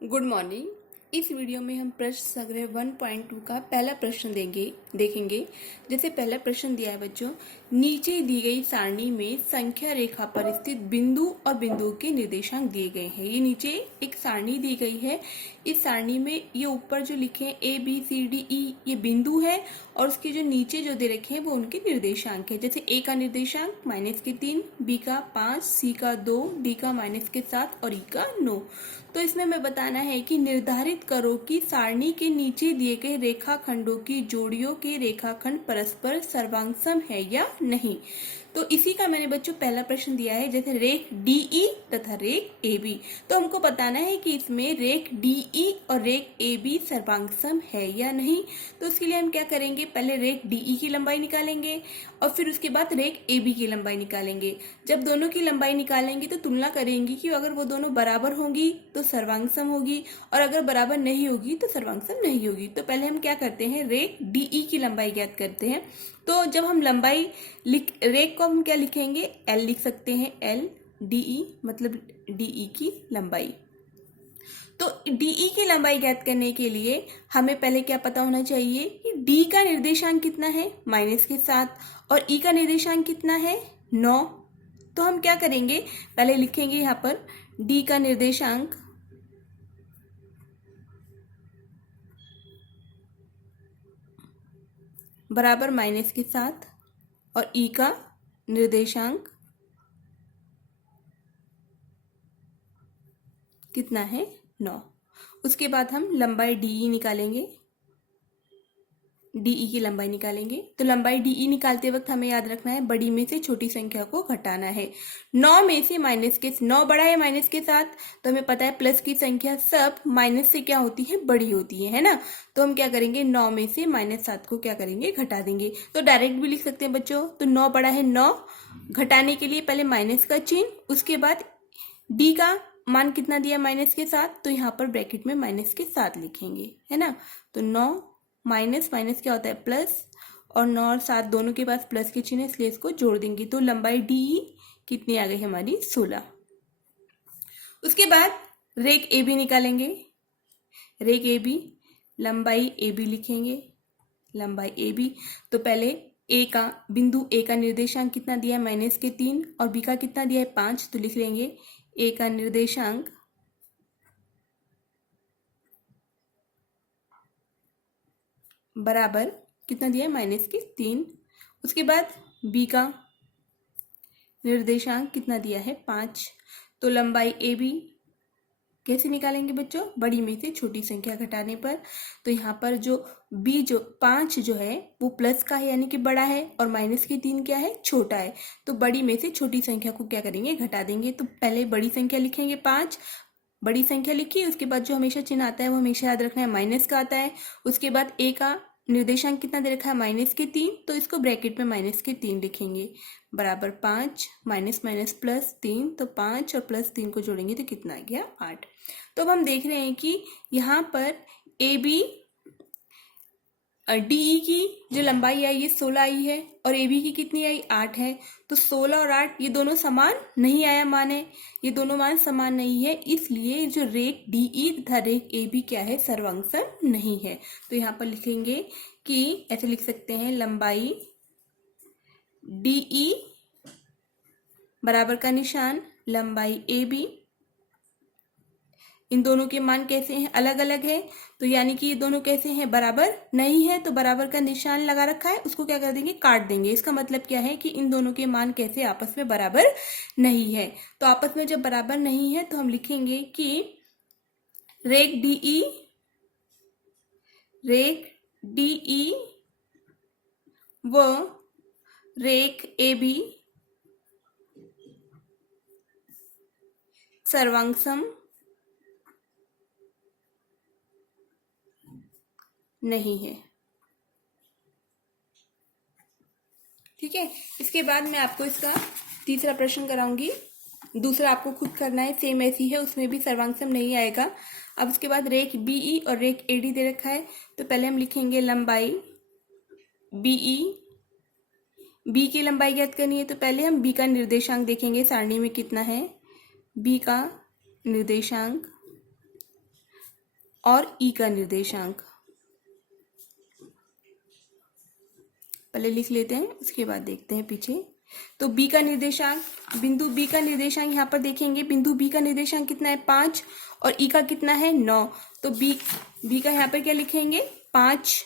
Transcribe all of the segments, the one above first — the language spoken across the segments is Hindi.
Good morning. इस वीडियो में हम प्रश्न संग्रह 1.2 का पहला प्रश्न देखेंगे। जैसे पहला प्रश्न दिया है बच्चों, नीचे दी गई सारणी में संख्या रेखा पर स्थित बिंदु और बिंदु के निर्देशांक दिए गए हैं। ये नीचे एक सारणी दी गई है। इस सारणी में ये ऊपर जो लिखे हैं ABCDE ये बिंदु है और उसके जो नीचे जो दे रखे हैं वो उनके निर्देशांक है। जैसे A का निर्देशांक -3, B का 5, C का 2, D का -7 और E का 9। तो इसमें हमें बताना है कि निर्धारित करो कि सारणी के नीचे दिए गए रेखाखंडों की जोड़ियों के रेखाखंड परस्पर सर्वांगसम है या नहीं। तो इसी का मैंने बच्चों पहला प्रश्न दिया है, जैसे रेख DE तथा रेख AB। तो हमको बताना है कि इसमें रेख DE और रेख AB सर्वांगसम है या नहीं। तो उसके लिए हम क्या करेंगे, पहले रेख DE की लंबाई निकालेंगे और फिर उसके बाद रेख AB की लंबाई निकालेंगे। जब दोनों की लंबाई निकालेंगे तो तुलना करेंगे कि अगर वो दोनों बराबर होंगी तो सर्वांगसम होगी और अगर बराबर नहीं होगी तो सर्वांगसम नहीं होगी। तो पहले हम क्या करते हैं, रेख DE की लंबाई ज्ञात करते हैं। तो जब हम लंबाई रेख को हम क्या लिखेंगे, L लिख सकते हैं, LDE मतलब DE की लंबाई। तो DE की लंबाई ज्ञात करने के लिए हमें पहले क्या पता होना चाहिए कि D का निर्देशांक कितना है -7 और E का निर्देशांक कितना है 9। तो हम क्या करेंगे, पहले लिखेंगे यहाँ पर D का निर्देशांक बराबर -7 और E का निर्देशांक कितना है 9। उसके बाद हम लंबाई DE निकालेंगे, DE की लंबाई निकालेंगे। तो लंबाई DE निकालते वक्त हमें याद रखना है बड़ी में से छोटी संख्या को घटाना है। 9 में से -9 बड़ा है -7, तो हमें पता है प्लस की संख्या सब माइनस से क्या होती है, बड़ी होती है ना। तो हम क्या करेंगे, 9 में से -7 को क्या करेंगे, घटा देंगे। तो डायरेक्ट भी लिख सकते हैं बच्चों। तो 9 बड़ा है 9, घटाने के लिए पहले माइनस का चिन्ह, उसके बाद D का मान कितना दिया -7, तो यहाँ पर ब्रैकेट में -7 लिखेंगे, है ना। तो 9 माइनस माइनस क्या होता है प्लस, और 9 और 7 दोनों के पास प्लस के चिन्ह, इसलिए इसको जोड़ देंगे। तो लंबाई DE कितनी आ गई हमारी 16। उसके बाद रेख AB निकालेंगे। रेख AB लंबाई AB लिखेंगे, लंबाई AB। तो पहले बिंदु A का निर्देशांक कितना दिया है -3 और B का कितना दिया है 5। तो लिख लेंगे A का निर्देशांक बराबर कितना दिया है -3। उसके बाद B का निर्देशांक कितना दिया है 5। तो लंबाई AB कैसे निकालेंगे बच्चों, बड़ी में से छोटी संख्या घटाने पर। तो यहाँ पर जो B जो 5 जो है वो प्लस का है यानी कि बड़ा है, और -3 क्या है, छोटा है। तो बड़ी में से छोटी संख्या को क्या करेंगे, घटा देंगे। तो पहले बड़ी संख्या लिखेंगे 5, बड़ी संख्या लिखी, उसके बाद जो हमेशा चिन्ह आता है वो हमेशा याद रखना है माइनस का आता है। उसके बाद A का निर्देशांक कितना दे रखा है -3, तो इसको ब्रैकेट में -3 लिखेंगे, बराबर 5 माइनस माइनस प्लस 3। तो 5 और +3 को जोड़ेंगे तो कितना आ गया 8। तो अब हम देख रहे हैं कि यहाँ पर AB DE की जो लंबाई आई ये 16 आई है और AB की कितनी आई 8 है। तो 16 और 8 ये दोनों समान नहीं आया मान है, ये दोनों मान समान नहीं है, इसलिए जो रेख DE तथा रेख AB क्या है, सर्वांगसम नहीं है। तो यहाँ पर लिखेंगे कि ऐसे लिख सकते हैं, लंबाई DE बराबर का निशान लंबाई AB, इन दोनों के मान कैसे हैं, अलग अलग है। तो यानी कि ये दोनों कैसे हैं, बराबर नहीं है। तो बराबर का निशान लगा रखा है, उसको क्या कर देंगे, काट देंगे। इसका मतलब क्या है कि इन दोनों के मान कैसे आपस में बराबर नहीं है। तो आपस में जब बराबर नहीं है तो हम लिखेंगे कि रेख DE व रेख AB सर्वांगसम नहीं है। ठीक है। इसके बाद मैं आपको इसका तीसरा प्रश्न कराऊंगी, दूसरा आपको खुद करना है, सेम ऐसी है, उसमें भी सर्वांगसम नहीं आएगा। अब उसके बाद रेख BE और रेख AD दे रखा है। तो पहले हम लिखेंगे लंबाई BE, B की लंबाई ज्ञात करनी है। तो पहले हम B का निर्देशांक देखेंगे सारणी में कितना है। B का निर्देशांक और ई का निर्देशांक। पहले लिख लेते हैं, उसके बाद देखते हैं पीछे। तो बी का निर्देशांक, बिंदु बी का निर्देशांक यहाँ पर देखेंगे, बिंदु बी का निर्देशांक कितना है 5 और ई का कितना है 9। तो बी का यहाँ पर क्या लिखेंगे 5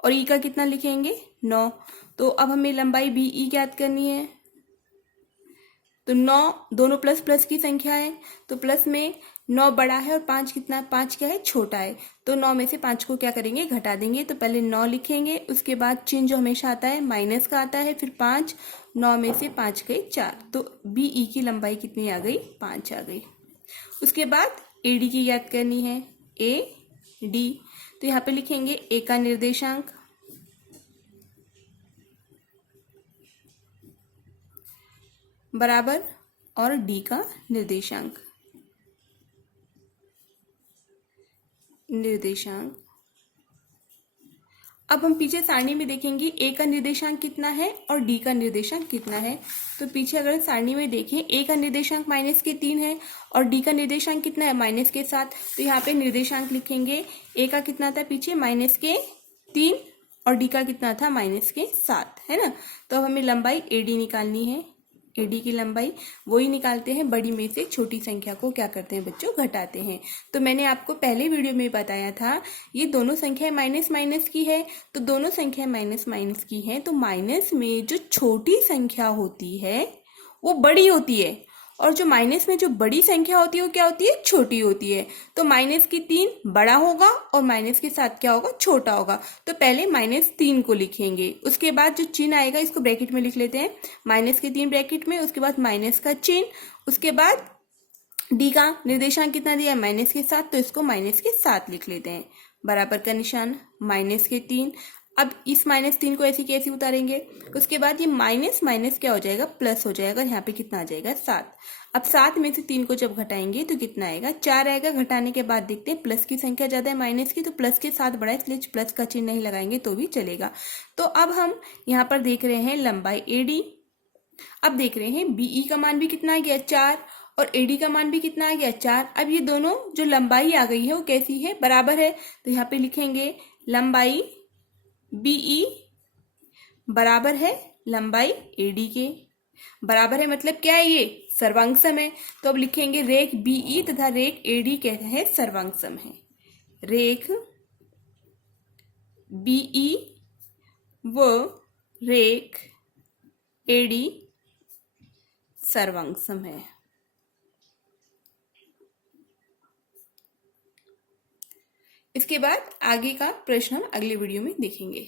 और ई का कितना लिखेंगे 9। तो अब हमें लंबाई बी ई ज्ञात करनी है। तो 9 दोनों प्लस प्लस की संख्या है, तो प्लस में 9 बड़ा है और 5 कितना, 5 क्या है छोटा है। तो 9 में से 5 को क्या करेंगे घटा देंगे। तो पहले 9 लिखेंगे, उसके बाद चिन्ह जो हमेशा आता है माइनस का आता है, फिर 5, 9 में से 5 गए 4। तो बी ई की लंबाई कितनी आ गई 5 आ गई। उसके बाद ए डी की ज्ञात करनी है, ए डी। तो यहाँ पे लिखेंगे ए का निर्देशांक बराबर और डी का निर्देशांक अब हम पीछे सारणी में देखेंगे ए का निर्देशांक कितना है और डी का निर्देशांक कितना है। तो पीछे अगर सारणी में देखें ए का निर्देशांक -3 है और डी का निर्देशांक कितना है -7। तो यहाँ पे निर्देशांक लिखेंगे, ए का कितना था पीछे -3 और डी का कितना था -7, है ना। तो अब हमें लंबाई ए डी निकालनी है। एडी की लंबाई वही निकालते हैं, बड़ी में से छोटी संख्या को क्या करते हैं बच्चों घटाते हैं। तो मैंने आपको पहले वीडियो में बताया था ये दोनों संख्याएं माइनस माइनस की है, तो दोनों संख्याएं माइनस माइनस की हैं, तो माइनस में जो छोटी संख्या होती है वो बड़ी होती है और जो माइनस में जो बड़ी संख्या होती है वो क्या होती है छोटी होती है। तो -3 बड़ा होगा और -7 क्या होगा छोटा होगा। तो पहले -3 को लिखेंगे, उसके बाद जो चिन्ह आएगा इसको ब्रैकेट में लिख लेते हैं, -3 ब्रैकेट में, उसके बाद माइनस का चिन्ह, उसके बाद डी का निर्देशांक कितना दिया है -7, तो इसको -7 लिख लेते हैं, बराबर का निशान -3। अब इस -3 को ऐसे कैसे उतारेंगे, उसके बाद ये माइनस माइनस क्या हो जाएगा प्लस हो जाएगा, यहाँ पे कितना आ जाएगा 7। अब 7 में से 3 को जब घटाएंगे तो कितना आएगा 4 आएगा। घटाने के बाद देखते हैं प्लस की संख्या ज्यादा है माइनस की, तो प्लस के साथ बड़ा है इसलिए प्लस का चिन्ह नहीं लगाएंगे तो भी चलेगा। तो अब हम यहाँ पर देख रहे हैं लंबाई एडी। अब देख रहे हैं बीई का मान भी कितना आ गया 4 और एडी का मान भी कितना आ गया 4। अब ये दोनों जो लंबाई आ गई है वो कैसी है बराबर है। तो यहाँ पे लिखेंगे लंबाई बीई बराबर है लंबाई एडी के। बराबर है मतलब क्या है, ये सर्वांगसम है। तो अब लिखेंगे रेख बीई तथा रेख एडी क्या है सर्वांगसम है। रेख बीई व रेख एडी सर्वांगसम है। इसके बाद आगे का प्रश्न हम अगले वीडियो में देखेंगे।